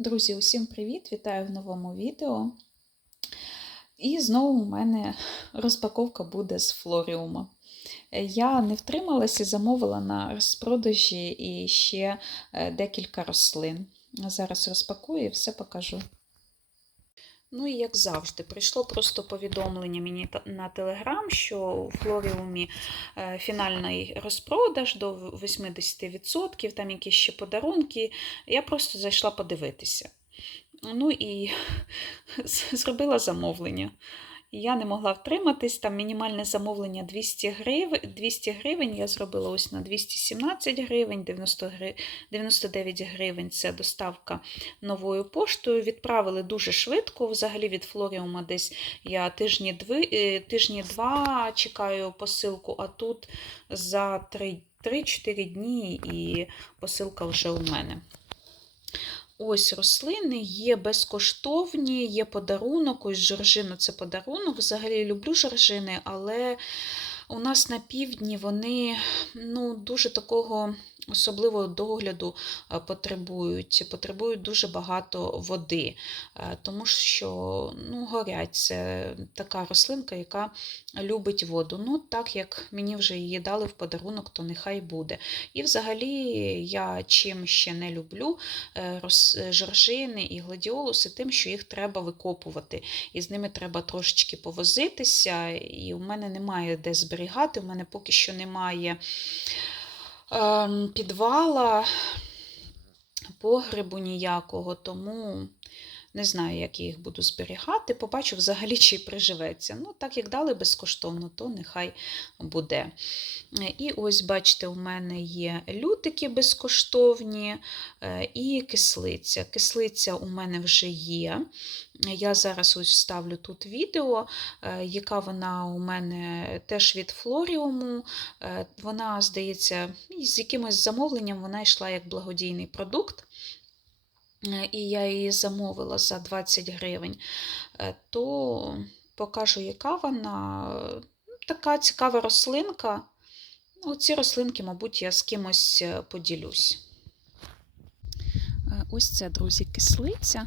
Друзі, усім привіт! Вітаю в новому відео. І знову у мене розпаковка буде з флоріума. Я не втрималася і замовила на розпродажі і ще е, декілька рослин. Зараз розпакую і все покажу. Ну і як завжди, прийшло просто повідомлення мені на телеграм, що у флоріумі е, фінальний розпродаж до 80%, там якісь ще подарунки. Я просто зайшла подивитися. Ну і зробила замовлення. Я не могла втриматись, там мінімальне замовлення 200 гривень. 200 гривень я зробила ось на 217 гривень, 90 гри... 99 гривень це доставка новою поштою. Відправили дуже швидко. Взагалі від Флоріума десь я тижні, дви... е, тижні два чекаю посилку, а тут за 3-4 дні і посилка вже у мене. Ось рослини є безкоштовні, є подарунок. Ось жоржина це подарунок. Взагалі люблю жоржини, але у нас на півдні вони ну, дуже такого особливого догляду е, потребують, потребують дуже багато води, е, тому що ну, горять це така рослинка, яка любить воду. Ну, так як мені вже її дали в подарунок, то нехай буде. І взагалі я чим ще не люблю е, жоржини і гладіолуси, тим, що їх треба викопувати. І з ними треба трошечки повозитися. І у мене немає де зберігати, у мене поки що немає ем, підвала, погребу ніякого, тому не знаю, як я їх буду зберігати. Побачу взагалі, чи приживеться. Ну, так як дали безкоштовно, то нехай буде. І ось, бачите, у мене є лютики безкоштовні е, і кислиця. Кислиця у мене вже є. Я зараз ось вставлю тут відео, е, яка вона у мене теж від Флоріуму. Е, Вона, здається, з якимось замовленням вона йшла як благодійний продукт. Е, І я її замовила за 20 гривень, Е, то покажу, яка вона. Ну, Така цікава рослинка. Оці рослинки, мабуть, я з кимось е, поділюсь. Ось це, друзі, кислиця.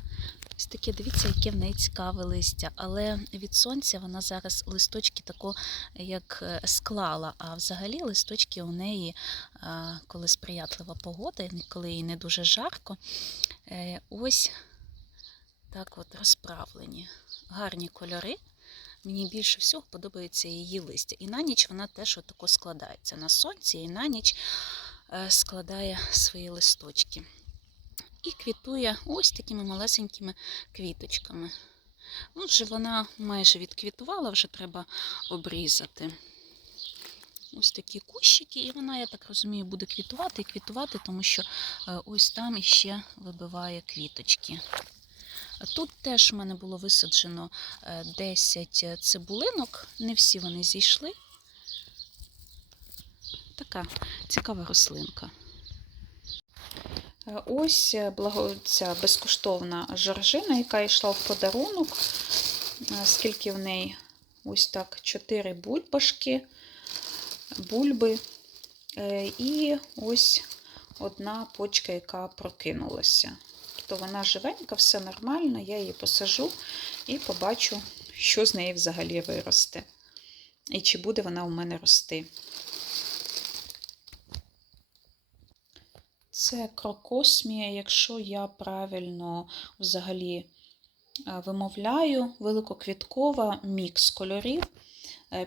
Ось таке, дивіться, яке в неї цікаве листя. Але від сонця вона зараз листочки тако як е, склала. А взагалі листочки у неї, е, коли сприятлива погода, коли їй не дуже жарко, е, ось так от розправлені. Гарні кольори. Мені більше всього подобається її листя. І на ніч вона теж отако складається. На сонці і на ніч складає свої листочки. І квітує ось такими малесенькими квіточками. Ну, вже вона майже відквітувала, вже треба обрізати. Ось такі кущики, і вона, я так розумію, буде квітувати і квітувати, тому що е, ось там іще вибиває квіточки. Тут теж в мене було висаджено е, 10 цибулинок, не всі вони зійшли. Така цікава рослинка. Е, Ось е, ця безкоштовна жоржина, яка йшла в подарунок. Е, Скільки в неї? Ось так, 4 бульбашки, бульби. І ось одна почка, яка прокинулася. Тобто вона живенька, все нормально, я її посажу і побачу, що з неї взагалі виросте. І чи буде вона у мене рости. Це крокосмія, якщо я правильно взагалі е, вимовляю, великоквіткова мікс кольорів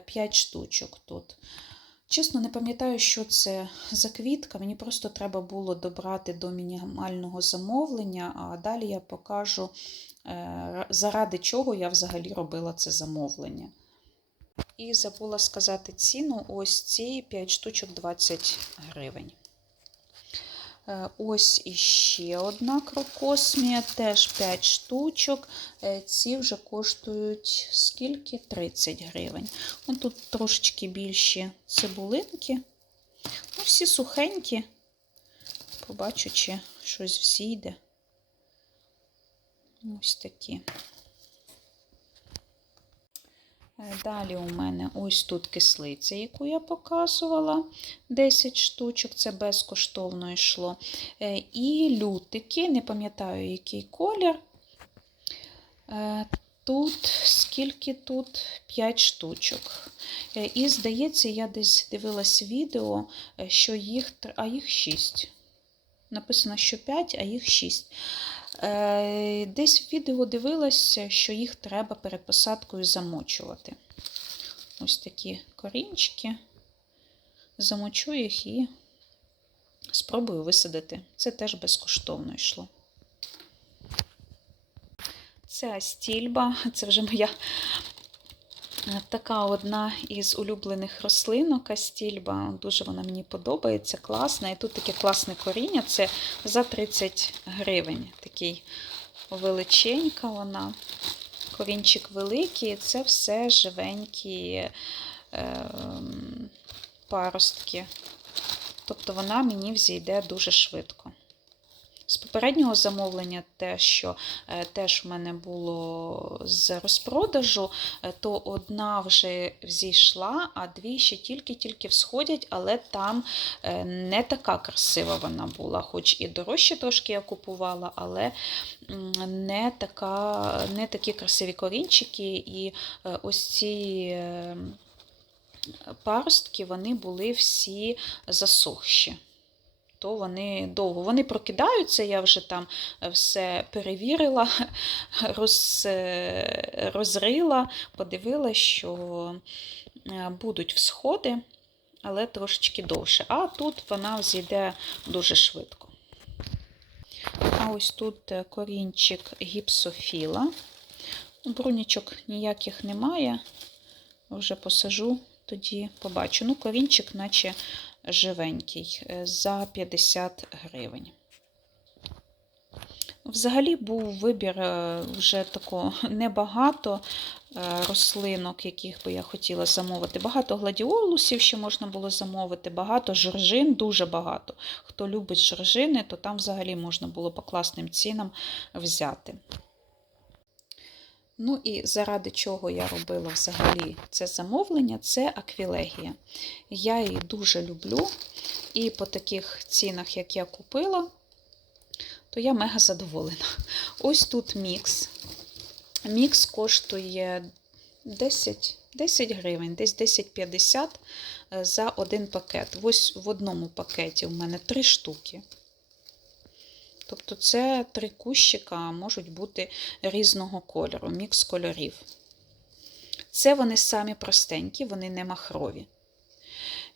5 штучок тут. Чесно, не пам'ятаю, що це за квітка. Мені просто треба було добрати до мінімального замовлення, а далі я покажу, е, заради чого я взагалі робила це замовлення. І забула сказати ціну: ось ці 5 штучок 20 гривень. Е, Ось іще одна крокосмія, теж 5 штучок. Е, Ці вже коштують скільки? 30 гривень. Ось тут трошечки більші цибулинки. Ну, всі сухенькі. Побачу, чи щось взійде. Ось такі. Далі у мене ось тут кислиця, яку я показувала. 10 штучок, це безкоштовно йшло. Е, І лютики, не пам'ятаю, який колір. Е, Тут скільки тут? 5 штучок. Е, І здається, я десь дивилась відео, що їх, а їх 6. Написано, що 5, а їх 6. Е, Десь в відео дивилася, що їх треба перед посадкою замочувати. Ось такі корінчики. Замочу їх і спробую висадити. Це теж безкоштовно йшло. Це астільба, це вже моя така одна із улюблених рослинок астільба. Дуже вона мені подобається, класна. І тут таке класне коріння. Це за 30 гривень. Такий величенька вона. Корінчик великий, це все живенькі е, паростки. Тобто вона мені взійде дуже швидко. З попереднього замовлення, те, що е, теж в мене було з розпродажу, е, то одна вже взійшла, а дві ще тільки-тільки всходять, але там е, не така красива вона була. Хоч і дорожче трошки я купувала, але не, така, не такі красиві корінчики. І ось ці паростки вони були всі засохші то вони довго. Вони прокидаються, я вже там все перевірила, роз, е, розрила, подивилася, що е, будуть всходи, але трошечки довше. А тут вона зійде дуже швидко. А ось тут е, корінчик гіпсофіла. Брунічок ніяких немає. Вже посажу, тоді побачу. Ну, корінчик, наче живенький, е, за 50 гривень. Взагалі був вибір е, вже такого небагато е, рослинок, яких би я хотіла замовити. Багато гладіолусів ще можна було замовити, багато жоржин, дуже багато. Хто любить жоржини, то там взагалі можна було по класним цінам взяти. Ну і заради чого я робила взагалі це замовлення, це аквілегія. Я її дуже люблю. І по таких цінах, як я купила, то я мега задоволена. Ось тут мікс. Мікс коштує 10 10 гривень, десь 10,50 за один пакет. Ось в одному пакеті у мене 3 штуки. Тобто це три кущика можуть бути різного кольору, мікс кольорів. Це вони самі простенькі, вони не махрові.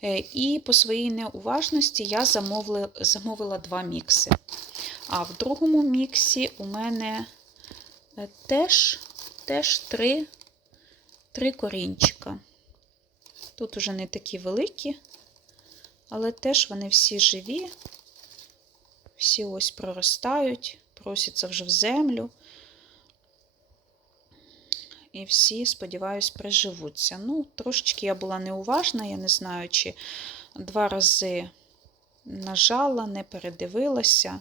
Е, І по своїй неуважності я замовила, два мікси. А в другому міксі у мене е, теж теж три, три корінчика. Тут уже не такі великі, але теж вони всі живі. Всі ось проростають, просяться вже в землю. І всі, сподіваюсь, приживуться. Ну, трошечки я була неуважна, я не знаю, чи два рази нажала, не передивилася.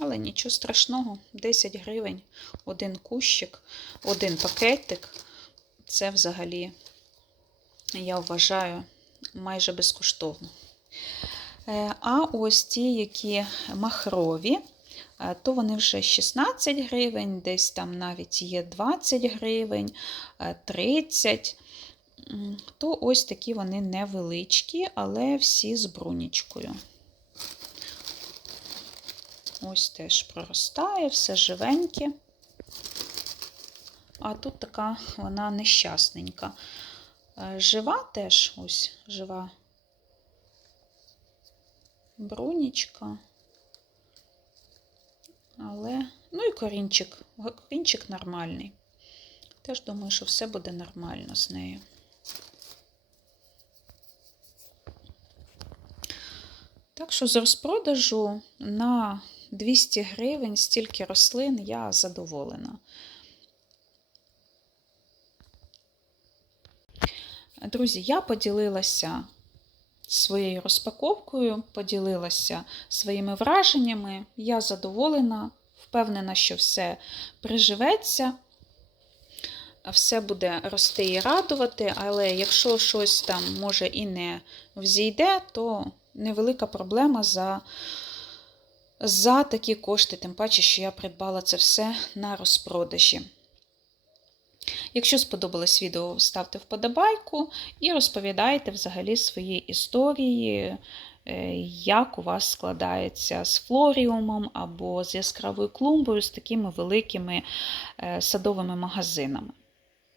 Але нічого страшного, 10 гривень, один кущик, один пакетик. Це взагалі, я вважаю, майже безкоштовно. Е, А ось ті, які махрові, е, то вони вже 16 гривень, десь там навіть є 20 гривень, е, 30. То ось такі вони невеличкі, але всі з брунічкою. Ось теж проростає, все живеньке. А тут така вона нещасненька. Е, Жива теж, ось жива брунічка. Але, ну і корінчик. Корінчик нормальний. Теж думаю, що все буде нормально з нею. Так що з розпродажу на 200 гривень стільки рослин я задоволена. Друзі, я поділилася своєю розпаковкою, поділилася своїми враженнями. Я задоволена, впевнена, що все приживеться. все буде рости і радувати, але якщо щось там може і не взійде, то невелика проблема за, за такі кошти, тим паче, що я придбала це все на розпродажі. Якщо сподобалось відео, ставте вподобайку і розповідайте взагалі свої історії, е, як у вас складається з флоріумом або з яскравою клумбою, з такими великими е, садовими магазинами.